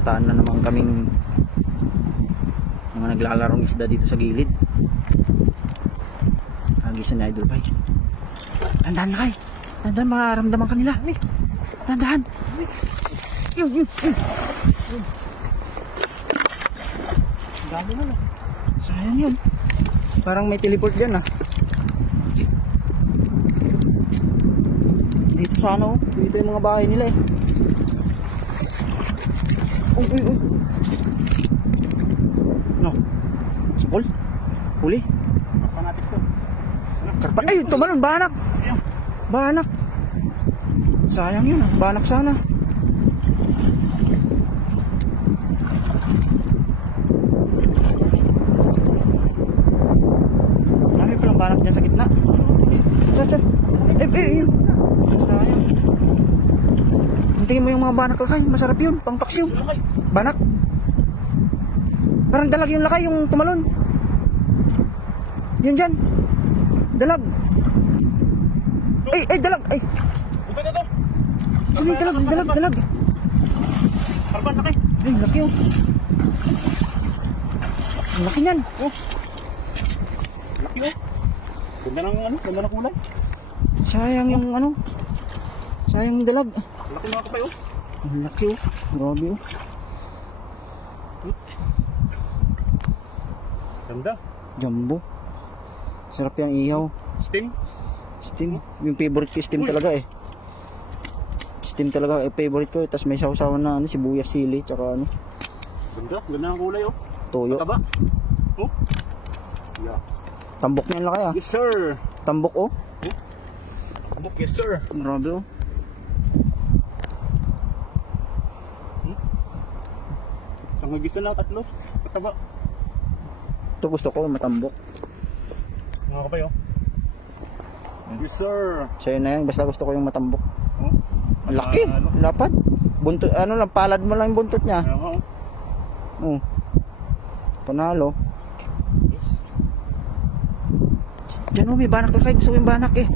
mataan na naman kaming mga naglalarong isda dito sa gilid. Hagisan ni Idol Pai. Tandaan na kayo. Tandaan, makaramdaman kanila. Tandaan. Yun. Dami na. Sayang yun. Parang may teleport dyan ah. Dito sa ano, dito yung mga bahay nila eh. Uy. No. Sapol. Huli. Karpanatis to. Karpan. Ay, tumalon. Banak. Banak. Sayang yun ah. Banak sana. Dami palang banak dyan sa gitna. Saan? Yun. Sayang. Hintingin mo yung mga banak lakay. Masarap yun. Pangpaks yun. Banak. Parang dalag yung lakay, yung tumalon. Yan dyan. Dalag. Ay, dalag. Ay. Ito na to. Ay, dalag. Karpan laki. Ay, laki oh. Ang laki niyan. Oh. Laki oh. Ganda ng kulay. Sayang yung ano. Sayang yung dalag. Laki mga kapay oh. Ang laki oh. Grabe oh. Ganda. Jumbo. Sarap yung ihaw. Steam. Yung favorite ko steam talaga eh. Steam talaga favorite ko. Tapos may sausawan na ano, sibuyas, sili, tsaka ano. Ganda ng kulay oh. Toyo. Mataba. Oh. Yeah. Tambok niyan laki ah. Yes sir. Tambok oh. Tambok yes sir. Grabe oh. Isang magisa lang, tatlo. Mataba. Ito gusto ko matambok. Mga kapay oh. Yes sir. Sa'yo na yan. Basta gusto ko yung matambok. Oh. Ang laki. Lapad. Buntot, ano lang, palad mo lang yung buntot niya. Oh. Panalo. Yes. Diyan oh, may banak lakay. Gusto ko yung banak eh.